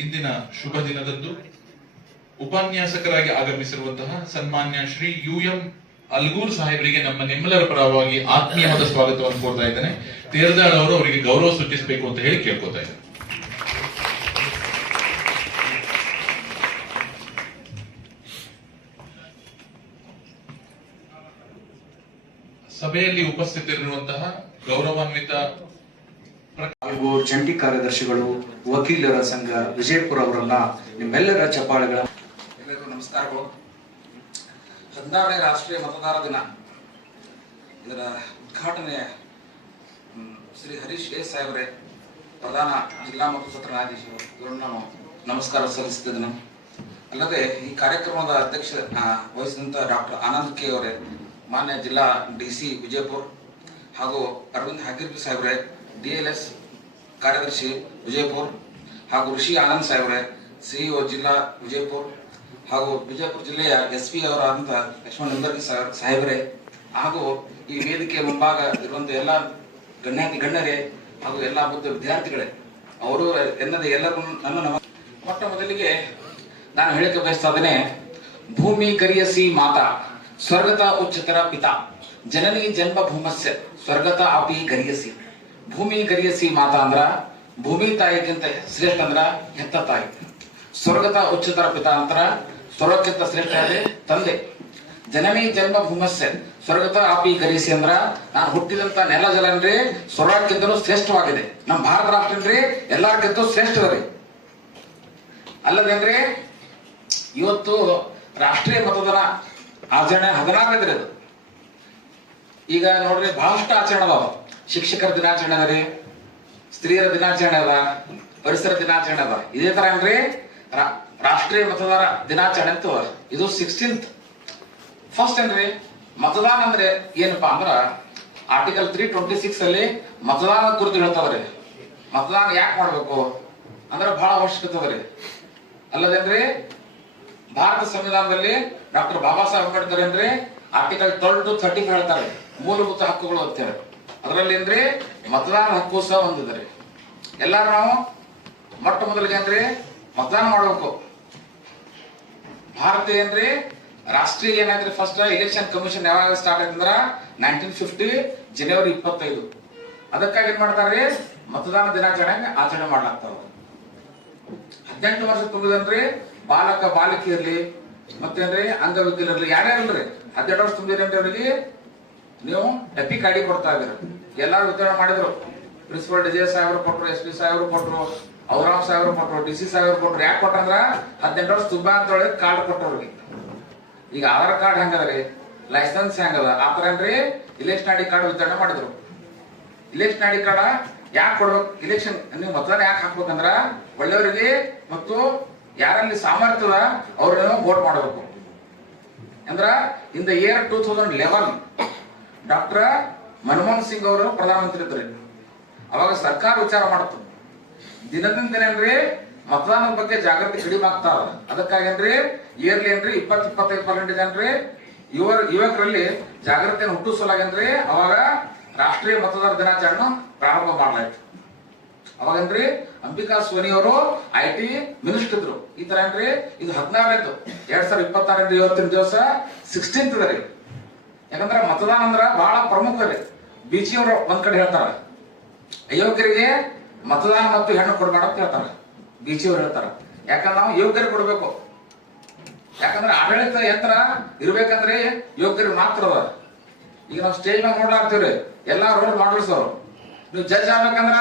ಇಂದಿನ ಶುಭ ದಿನದಂದು ಉಪನ್ಯಾಸಕರಾಗಿ ಆಗಮಿಸಿರುವಂತಹ ಸನ್ಮಾನ್ಯ ಶ್ರೀ ಯು ಎಂ ಅಲ್ಗೂರ್ ಸಾಹೇಬರಿಗೆ ನಮ್ಮ ನಿಮ್ಮೆಲ್ಲರ ಪರವಾಗಿ ಆತ್ಮೀಯವಾದ ಸ್ವಾಗತವನ್ನು ಕೋರ್ತಾ ಇದ್ದೇನೆ. ತೇರದಾಳ್ ಅವರು ಅವರಿಗೆ ಗೌರವ ಸೂಚಿಸಬೇಕು ಅಂತ ಹೇಳಿ ಕೇಳ್ಕೊತಾ ಇದ್ದೇನೆ ಸಭೆಯಲ್ಲಿ ಉಪಸ್ಥಿತರಿರುವಂತಹ ಗೌರವಾನ್ವಿತ ಹಾಗೂ ಜಂಟಿ ಕಾರ್ಯದರ್ಶಿಗಳು, ವಕೀಲರ ಸಂಘ, ವಿಜಯಪುರ ಅವರನ್ನ ನಿಮ್ಮೆಲ್ಲರ ಚಪ್ಪಾಳೆಗಳ ಎಲ್ಲರಿಗೂ ನಮಸ್ಕಾರಗಳು ಹದಿನಾರನೇ ರಾಷ್ಟ್ರೀಯ ಮತದಾರ ದಿನ. ಇದರ ಉದ್ಘಾಟನೆ ಶ್ರೀ ಹರೀಶ್ ಎ ಸಾಹೇಬ್ರೆ, ಪ್ರಧಾನ ಜಿಲ್ಲಾ ಮತ್ತು ಸತ್ರ ಇವರನ್ನು ನಾನು ನಮಸ್ಕಾರ ಸಲ್ಲಿಸುತ್ತಿದ್ದೇನೆ ಅಲ್ಲದೆ ಈ ಕಾರ್ಯಕ್ರಮದ ಅಧ್ಯಕ್ಷ ವಹಿಸಿದಂತಹ ಡಾಕ್ಟರ್ ಆನಂದ್ ಕೆ ಅವರೇ, ಮಾನ್ಯ ಜಿಲ್ಲಾ ಡಿ ಸಿ ವಿಜಯಪುರ ಹಾಗೂ ಅರವಿಂದ್ ಹಾಕಿರ್ಗಿ ಸಾಹೇಬ್ರೆ, ಡಿ ಎಸ್ ಕಾರ್ಯದರ್ಶಿ ವಿಜಯಪುರ್ ಹಾಗೂ ಋಷಿ ಆನಂದ್ ಸಾಹೇಬ್ರೆ, ಸಿಇಒ ಜಿಲ್ಲಾ ವಿಜಯಪುರ್ ಹಾಗೂ ವಿಜಯಪುರ ಜಿಲ್ಲೆಯ ಎಸ್ ಪಿ ಅವರಾದಂಥ ಲಕ್ಷ್ಮಣ ನಿಂಬರ್ಗಿ ಸಾಹೇಬ್ರೆ ಹಾಗೂ ಈ ವೇದಿಕೆ ಮುಂಭಾಗ ಇರುವಂಥ ಎಲ್ಲ ಗಣ್ಯಾತಿ ಗಣ್ಯರೇ ಹಾಗೂ ಎಲ್ಲ ಬುದ್ಧ ವಿದ್ಯಾರ್ಥಿಗಳೇ, ಅವರು ಎನ್ನದೇ ಎಲ್ಲರೂ ನನ್ನ ನಮ ಮೊಟ್ಟ ಮೊದಲಿಗೆ ನಾನು ಹೇಳಕ್ಕೆ ಬಯಸ್ತಾ ಇದ್ದೇನೆ, ಭೂಮಿ ಕರಿಯಸಿ ಮಾತಾ, ಸ್ವರ್ಗತ ಉಚ್ಚತರ ಪಿತಾ, ಜನನಿ ಜನ್ಮ ಭೂಮಸ್ಯ, ಸ್ವರ್ಗತ ಅಪಿ ಗರಿಯಸಿ ಭೂಮಿ ಗರಿಯಸಿ ಮಾತಾ ಅಂದ್ರ, ಭೂಮಿ ತಾಯಿಗಿಂತ ಶ್ರೇಷ್ಠ ಅಂದ್ರ ಹೆತ್ತ ತಾಯಿ. ಸ್ವರ್ಗತ ಉಚ್ಚತರ ಪಿತಾ ಅಂತರ, ಸ್ವರ್ಗಕ್ಕಿಂತ ಶ್ರೇಷ್ಠ ಅದೇ ತಂದೆ. ಜನಮಿ ಜನ್ಮ ಭೂಮಸ್ಯ. ಸ್ವರ್ಗತ ಆಪಿ ಗರಿಸಿ ಅಂದ್ರ, ನಾನು ಹುಟ್ಟಿದಂತ ನೆಲ ಜಲನ್ರಿ ಅಂದ್ರೆ ಸ್ವರ್ಗಕ್ಕಿಂತಲೂ ಶ್ರೇಷ್ಠವಾಗಿದೆ. ನಮ್ಮ ಭಾರತ ರಾಷ್ಟ್ರ ಅಂದ್ರೆ ಶ್ರೇಷ್ಠವರಿ ಅಲ್ಲದೇನ್ರಿ? ಇವತ್ತು ರಾಷ್ಟ್ರೀಯ ಮತದಾನ ಆಚರಣೆ ಹದಿನಾರನೇದ್ರಿ ಅದು ಈಗ ನೋಡ್ರಿ ಬಹಳಷ್ಟು ಆಚರಣೆ ಅದಾವ. ಶಿಕ್ಷಕರ ದಿನಾಚರಣೆ ಅದ ರೀ ಸ್ತ್ರೀಯರ ದಿನಾಚರಣೆ ಅದ ಪರಿಸರ ದಿನಾಚರಣೆ ಅದ ಇದೇ ತರ ಏನ್ರಿ? ರಾಷ್ಟ್ರೀಯ ಮತದಾರ ದಿನಾಚರಣೆ ಅಂತ ಇದು ಸಿಕ್ಸ್ಟೀನ್ತ್ ಫಸ್ಟ್ ಏನ್ರಿ? ಮತದಾನ ಅಂದ್ರೆ ಏನಪ್ಪಾ ಅಂದ್ರ ಆರ್ಟಿಕಲ್ ತ್ರೀ ಟ್ವೆಂಟಿ ಸಿಕ್ಸ್ ಅಲ್ಲಿ ಮತದಾನ ಕುರಿತು ಹೇಳ್ತಾವ್ರಿ. ಮತದಾನ ಯಾಕೆ ಮಾಡ್ಬೇಕು? ಅಂದ್ರೆ ಬಹಳ ಅವಶ್ಯಕತೆ ಅಲ್ಲದೇನ್ರಿ? ಭಾರತ ಸಂವಿಧಾನದಲ್ಲಿ ಡಾಕ್ಟರ್ ಬಾಬಾ ಸಾಹೇಬ್ ಅಂಬೇಡ್ಕರ್ ಅಂದ್ರೆ ಆರ್ಟಿಕಲ್ ಟ್ವೆಲ್ ಟು ಥರ್ಟಿ ಹೇಳ್ತಾರೆ. ಮೂಲಭೂತ ಹಕ್ಕುಗಳು ಅಂತ ಹೇಳಿ ಅದರಲ್ಲಿ ಅಂದ್ರೆ ಮತದಾನ ಹಕ್ಕು ಸಹ ಒಂದಿದೆ ರೀ ಎಲ್ಲಾರು ನಾವು ಮೊಟ್ಟ ಮೊದಲಿಗೆ ಅಂದ್ರೆ ಮತದಾನ ಮಾಡಬೇಕು. ಭಾರತ ಏನ್ರಿ ರಾಷ್ಟ್ರೀಯ ಏನಾದ್ರೆ ಫಸ್ಟ್ ಎಲೆಕ್ಷನ್ ಕಮಿಷನ್ ಯಾವಾಗ ಸ್ಟಾರ್ಟ್ ಆಯ್ತಂದ್ರ ನೈನ್ಟೀನ್ ಫಿಫ್ಟಿ ಜನವರಿ ಇಪ್ಪತ್ತೈದು. ಅದಕ್ಕಾಗಿ ಏನ್ ಮಾಡ್ತಾರೆ ಮತದಾನ ದಿನಾಚರಣೆ ಆಚರಣೆ ಮಾಡ್ಲಾಗ್ತಾರ ಹದಿನೆಂಟು ವರ್ಷ ತುಂಬಿದಂದ್ರೆ ಬಾಲಕ ಬಾಲಕಿ ಇರ್ಲಿ ಮತ್ತೇನ್ರಿ ಅಂಗವಿಕಲ ಇರ್ಲಿ ಯಾರ್ಯಾರಲ್ರಿ ಹದಿನೆಂಟು ವರ್ಷ ತುಂಬಿದ್ರಿ ಅವ್ರಿಗೆ ನೀವು ಎಪಿ ಕಾಡಿ ಕೊಡ್ತಾ ಇದ್ದೀರಿ. ಎಲ್ಲಾರು ವಿತರಣೆ ಮಾಡಿದ್ರು. ಪ್ರಿನ್ಸಿಪಲ್ ಡಿ ಜೆ ಸಾಹೇಬ್ರು ಕೊಟ್ರು, ಎಸ್ ಪಿ ಸಾಹೇಬ್ರು ಕೊಟ್ರು ಔರಾಮ್ ಸಾಹೇಬ್ರು ಕೊಟ್ರು, ಡಿ ಸಿ ಸಾಹೇಬ್ರು ಕೊಟ್ರು. ಯಾಕೆ ಕೊಟ್ಟಂದ್ರ ಹದಿನೆಂಟು ವರ್ಷ ತುಂಬ ಅಂತ ಹೇಳಿ ಕಾರ್ಡ್ ಕೊಟ್ಟವ್ರಿಗೆ. ಈಗ ಆಧಾರ್ ಕಾರ್ಡ್ ಹೆಂಗದ್ರಿ? ಲೈಸೆನ್ಸ್ ಹೆಂಗದ? ಆತರ ತರ ಏನ್ರಿ? ಇಲೆಕ್ಷನ್ ಐಡಿ ಕಾರ್ಡ್ ವಿತರಣೆ ಮಾಡಿದ್ರು. ಇಲೆಕ್ಷನ್ ಐಡಿ ಕಾರ್ಡ್ ಯಾಕೆ ಕೊಡ್ಬೇಕು? ಇಲೆಕ್ಷನ್ ನೀವು ಮತದಾನ ಯಾಕೆ ಹಾಕ್ಬೇಕಂದ್ರ ಒಳ್ಳೆಯವರಿಗೆ ಮತ್ತು ಯಾರಲ್ಲಿ ಸಾಮರ್ಥ್ಯದ ಅವ್ರನ್ನ ವೋಟ್ ಮಾಡಬೇಕು. ಅಂದ್ರ in the year two thousand eleven doctor Manmohan Singh ಅವರು ಪ್ರಧಾನಮಂತ್ರಿ ಇದ್ರಿ ಅವಾಗ ಸರ್ಕಾರ ವಿಚಾರ ಮಾಡ್ತು ದಿನದಿಂದ ದಿನ ಏನ್ರಿ, ಮತದಾನದ ಬಗ್ಗೆ ಜಾಗೃತಿ ಕಡಿಮೆ ಆಗ್ತಾ ಅದ ಅದಕ್ಕಾಗಿ ಏನ್ರಿ ಇಯರ್ಲಿ ಏನ್ರಿ ಇಪ್ಪತ್ ಇಪ್ಪತ್ತೈದು ಪರ್ಸೆಂಟೇಜ್ ಏನ್ರಿ ಯುವ ಯುವಕರಲ್ಲಿ ಜಾಗೃತಿಯನ್ನು ಹುಟ್ಟಿಸಲಾಗೇನ್ರಿ ಅವಾಗ ರಾಷ್ಟ್ರೀಯ ಮತದಾರ ದಿನಾಚರಣೆ ಪ್ರಾರಂಭ ಮಾಡಲಾಯ್ತು. ಅವಾಗೇನ್ರಿ ಅಂಬಿಕಾ ಸೋನಿ ಅವರು ಐ ಟಿ ಮಿನಿಸ್ಟರ್ ಇದ್ರು. ಈ ತರ ಏನ್ರಿ, ಇದು ಹದಿನಾರನೇದು. ಎರಡ್ ಸಾವಿರದ ಇಪ್ಪತ್ತಾರರಿಂದ ಇವತ್ತಿನ ದಿವಸ ಸಿಕ್ಸ್ಟೀನ್ತ್ ರೀ ಯಾಕಂದ್ರ ಮತದಾನ ಅಂದ್ರ ಬಹಳ ಪ್ರಮುಖ ರೀ ಬಿಜಿ ಅವರು ಒಂದ್ ಕಡೆ ಹೇಳ್ತಾರ. ಅಯೋಗ್ಯರಿಗೆ ಮತದಾನ ಮತ್ತು ಹೆಣ್ಣು ಕೊಡಬೇಡ ಅಂತ ಹೇಳ್ತಾರ. ಬಿಜಿ ಅವ್ರು ಹೇಳ್ತಾರ. ಯಾಕಂದ್ರೆ ನಾವು ಯೋಗ್ಯರಿಗೆ ಕೊಡ್ಬೇಕು. ಯಾಕಂದ್ರೆ ಆಡಳಿತ ಯಂತ್ರ ಇರ್ಬೇಕಂದ್ರೆ ಯೋಗ್ಯರಿಗೆ ಮಾತ್ರ ಅದ ಈಗ ನಾವು ಸ್ಟೇಜ್ ಮೇಲೆ ನೋಡ್ಲಾಗ್ತೀವ್ರಿ ಎಲ್ಲಾ ರೋಲ್ ಮಾಡಲ್ಸ್ ಅವರು. ನೀವು ಜಡ್ಜ್ ಆಗ್ಬೇಕಂದ್ರ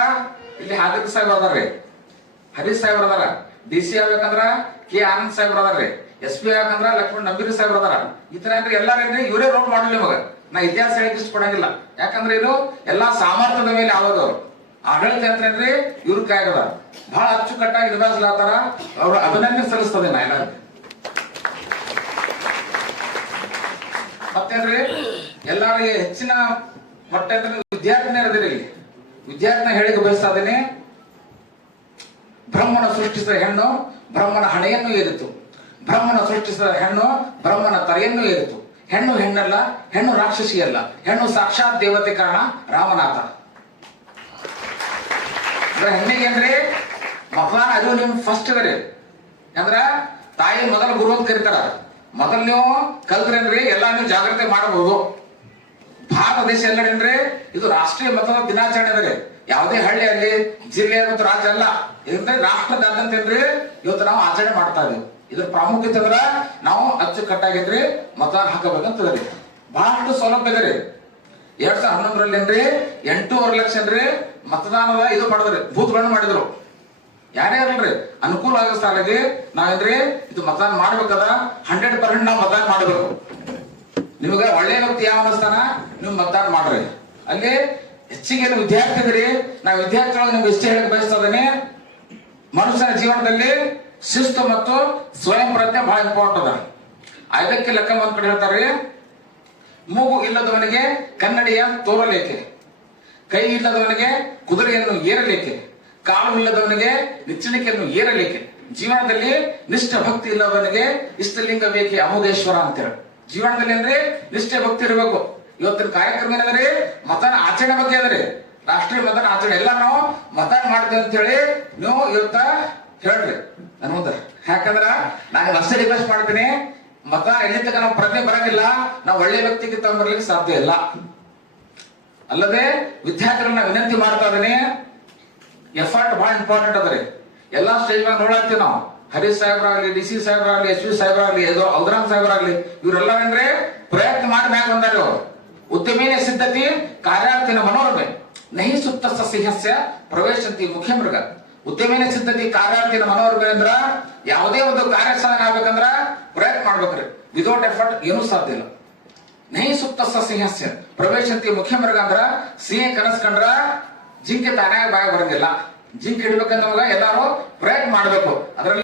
ಇಲ್ಲಿ ಹಾದಿಕ್ ಸಾಹೇಬ್ ಅದಾರ್ರಿ. ಹರೀಶ್ ಸಾಹೇಬ್ರ ಅದಾರ. ಡಿ ಸಿ ಆಗ್ಬೇಕಂದ್ರ ಕೆ ಆನಂದ್ ಸಾಹೇಬ್ರ ಅದಾರ್ರಿ. ಎಸ್ ಪಿ ಯಾಕಂದ್ರ ಲಕ್ಷ್ಮಣ್ ನಂಬಿರಿ ಸಾಹೇಬ್ರ ಅದಾರ. ಈ ತರ ಅಂದ್ರೆ ಎಲ್ಲಾರೇನ್ರಿ ಇವರೇ ರೋಲ್ ಮಾಡಲಿ ಮಗ ನಾ ಇತಿಹಾಸ ಹೇಳಕ್ ಇಷ್ಟಪಡಂಗಿಲ್ಲ. ಯಾಕಂದ್ರೆ ಇದು ಎಲ್ಲಾ ಸಾಮರ್ಥ್ಯದ ಮೇಲೆ ಅವ್ರು. ಆಡಳಿತ ಏನ್ರಿ ಇವ್ರ ಕೈಯಾಗದ ಬಹಳ ಅಚ್ಚುಕಟ್ಟಾಗಿ ನಿಭಾಯಿಸ್ಲಾತಾರ. ಅವ್ರ ಅಭಿನಂದನೆ ಸಲ್ಲಿಸ್ತದೆ ನಾ ಎಲ್ಲ. ಮತ್ತೇನ್ರಿ ಎಲ್ಲಾರಿಗೆ ಹೆಚ್ಚಿನ ಮಟ್ಟ ಅಂದ್ರೆ ವಿದ್ಯಾರ್ಥಿನೇ ಇರದಿರಿ ಇಲ್ಲಿ. ವಿದ್ಯಾರ್ಥಿನ ಹೇಳಿಕೆ ಬಯಸ್ತಾ ಬ್ರಹ್ಮನ ಸೃಷ್ಟಿಸಿದ ಹೆಣ್ಣು, ಬ್ರಹ್ಮನ ಹಣೆಯನ್ನು ಏರಿತು. ಬ್ರಹ್ಮನ ಸೃಷ್ಟಿಸಿದ ಹೆಣ್ಣು ಬ್ರಹ್ಮನ ತಲೆಯನ್ನು ಏರಿತು. ಹೆಣ್ಣು ಹೆಣ್ಣಲ್ಲ, ಹೆಣ್ಣು ರಾಕ್ಷಸಿಯಲ್ಲ. ಹೆಣ್ಣು ಸಾಕ್ಷಾತ್ ದೇವತೆ ಕಾರಣ ರಾಮನಾಥ. ಅಂದ್ರೆ ಹೆಣ್ಣಿಗೆ ಅಂದ್ರೆ ಮತದಾನ ಅದು ನಿಮ್ ಫಸ್ಟ್ ರೀ ಅಂದ್ರ ತಾಯಿ ಮೊದಲ ಗುರು ಅಂತ ಕರೀತಾರ ಮೊದಲ್ ನೀವು ಕಲ್ತ್ರೇನ್ರಿ ಎಲ್ಲಾ ನೀವು ಜಾಗ್ರತೆ ಮಾಡಬಹುದು. ಭಾರತ ದೇಶ ಎಲ್ಲೇನ್ರಿ ಇದು ರಾಷ್ಟ್ರೀಯ ಮತದ ದಿನಾಚರಣೆ ಅದ ರೀ. ಯಾವುದೇ ಹಳ್ಳಿ ಅಲ್ಲಿ, ಜಿಲ್ಲೆ ಮತ್ತು ರಾಜ್ಯ ಅಲ್ಲ. ಇದ್ರೆ ರಾಷ್ಟ್ರದಾದ್ಯಂತ ಅಂದ್ರೆ ಇವತ್ತು ನಾವು ಆಚರಣೆ ಮಾಡ್ತಾ ಇದೀವಿ. ಇದ್ರ ಪ್ರಾಮುಖ್ಯತೆ ಅಂದ್ರ ನಾವು ಅಚ್ಚುಕಟ್ಟಾಗಿದ್ರಿ ಮತದಾನ ಹಾಕಬೇಕಂತ ರೀ ಬಹಳಷ್ಟು ಸೌಲಭ್ಯ ರೀ. ಎರಡ್ ಸಾವಿರದ ಹನ್ನೊಂದರಲ್ಲಿ ಏನ್ರಿ? ಎಂಟೂವರೆ ಲಕ್ಷ ಏನ್ರಿ ಮತದಾನದ ಇದು ಮಾಡಿದ್ರಿ ಬೂತ್ಗಳನ್ನ ಮಾಡಿದ್ರು. ಯಾರೇ ಇರಲ್ರಿ ಅನುಕೂಲ ಆಗೋ ಸಾಲಾಗಿ ನಾವೇನ್ರಿ ಇದು ಮತದಾನ ಮಾಡ್ಬೇಕದ ಹಂಡ್ರೆಡ್ ಪರ್ಸೆಂಟ್ ನಾವು ಮತದಾನ ಮಾಡಬೇಕು. ನಿಮಗೆ ಒಳ್ಳೆಯ ವ್ಯಕ್ತಿ ಯಾವ ಅನಿಸ್ತಾನ ನೀವು ಮತದಾನ ಮಾಡ್ರಿ. ಅಲ್ಲಿ ಹೆಚ್ಚಿಗೆ ವಿದ್ಯಾರ್ಥಿ ಇದ್ರಿ ನಾವು ವಿದ್ಯಾರ್ಥಿಗಳು ನಿಮ್ಗೆ ಇಷ್ಟ ಹೇಳಕ್ ಬಯಸ್ತದೇನೆ ಮನುಷ್ಯನ ಜೀವನದಲ್ಲಿ ಶಿಸ್ತು ಮತ್ತು ಸ್ವಯಂ ಪ್ರಜ್ಞೆ ಬಹಳ ಇಂಪಾರ್ಟೆಂಟ್ ಅದ. ಐದಕ್ಕೆ ಲೆಕ್ಕ ಒಂದ್ ಕಡೆ ಹೇಳ್ತಾರೆ ಮೂಗು ಇಲ್ಲದವನಿಗೆ ಕನ್ನಡಿಯ ತೋರಲೇಕೆ, ಕೈ ಇಲ್ಲದವನಿಗೆ ಕುದುರೆಯನ್ನು ಏರಲೇಕೆ, ಕಾಲು ಇಲ್ಲದವನಿಗೆ ನಿಚ್ಚಣಿಕೆಯನ್ನು ಏರಲೇಕೆ. ಜೀವನದಲ್ಲಿ ನಿಷ್ಠ ಭಕ್ತಿ ಇಲ್ಲದವನಿಗೆ ಇಷ್ಟಲಿಂಗ ಬೇಕೆ ಅಮೋಘೇಶ್ವರ ಅಂತೇಳಿ ಜೀವನದಲ್ಲಿ ಅಂದ್ರೆ ನಿಷ್ಠೆ ಭಕ್ತಿ ಇರಬೇಕು. ಇವತ್ತಿನ ಕಾರ್ಯಕ್ರಮ ಏನಂದ್ರೆ ಮತನ ಆಚರಣೆ ಬಗ್ಗೆ ಅಂದ್ರೆ ರಾಷ್ಟ್ರೀಯ ಮತನ ಆಚರಣೆ. ಎಲ್ಲ ನಾವು ಮತ ಮಾಡ್ತೇವೆ ಅಂತ ಹೇಳಿ ನೀವು ಇವತ್ತ ಹೇಳ್ರಿ ನನ್ನ ಯಾಕಂದ್ರ ನಾನು ಅಷ್ಟೇ ರಿಕ್ವೆಸ್ಟ್ ಮಾಡ್ತೀನಿ ಮತ ಎಲ್ಲಿ ನಾವು ಪ್ರಜ್ಞೆ ಬರಂಗಿಲ್ಲ ನಾವು ಒಳ್ಳೆ ವ್ಯಕ್ತಿಗೆ ತಗೊಂಡ್ಬರ್ಲಿಕ್ಕೆ ಸಾಧ್ಯ ಇಲ್ಲ. ಅಲ್ಲದೆ ವಿದ್ಯಾರ್ಥಿಗಳನ್ನ ವಿನಂತಿ ಮಾಡ್ತಾ ಇದೀನಿ ಎಫರ್ಟ್ ಬಹಳ ಇಂಪಾರ್ಟೆಂಟ್ ಅದ್ರಿ ಎಲ್ಲಾ ಸ್ಟೇಜ್ ಮ್ಯಾಗ ನೋಡತ್ತೀವಿ ನಾವು. ಹರೀಶ್ ಸಾಹೇಬ್ರಾಗ್ಲಿ, ಡಿ ಸಿ ಸಾಹೇಬ್ರಾಗ್ಲಿ ಎಸ್ ವಿ ಸಾಹೇಬ್ರಾಗ್ಲಿ ಔದ್ರಾಮ್ ಸಾಹೇಬ್ರಾಗ್ಲಿ ಇವರೆಲ್ಲ ಏನ್ರಿ ಪ್ರಯತ್ನ ಮಾಡಿ ಮ್ಯಾಗ ಬಂದಾರ ಇವ್ರು. ಉದ್ಯಮಿನ ಸಿದ್ಧತೆ, ಕಾರ್ಯಾರ್ಥಿನ ಮನೋರಮೆ. ನಹಿ ಸುತ್ತ ಸಿಂಹಸ್ಯ ಪ್ರವೇಶಂತಿ ಮುಖ್ಯ ಮೃಗ ಉದ್ಯಮಿನ ಸಿದ್ಧತೆ ಕಾರ್ಯಾರ್ಥಿನ ಮನೋರಮೆ ಅಂದ್ರ ಯಾವುದೇ ಒಂದು ಕಾರ್ಯಾಚರಣೆ ಆಗ್ಬೇಕಂದ್ರ ಪ್ರಯತ್ನ ಮಾಡ್ಬೇಕ್ರಿ. ವಿದೌಟ್ ಎಫರ್ಟ್ ಏನೂ ಸಾಧ್ಯ ಇಲ್ಲ. ನೈ ಸುಪ್ತ ಸಿಂಹಸ್ಯ. ಪ್ರವೇಶಂತಿ ಮುಖ್ಯ ಮೃಗ ಅಂದ್ರ ಸಿಂಹ ಕನಸ್ಕೊಂಡ್ರ ಜಿಂಕೆ ತಾನೇ ಬಾಯ ಬರೋದಿಲ್ಲ ಜಿಂಕೆ ಹಿಡ್ಬೇಕಂತ ಎಲ್ಲಾರು ಪ್ರಯತ್ನ ಮಾಡ್ಬೇಕು. ಅದ್ರಲ್ಲಿ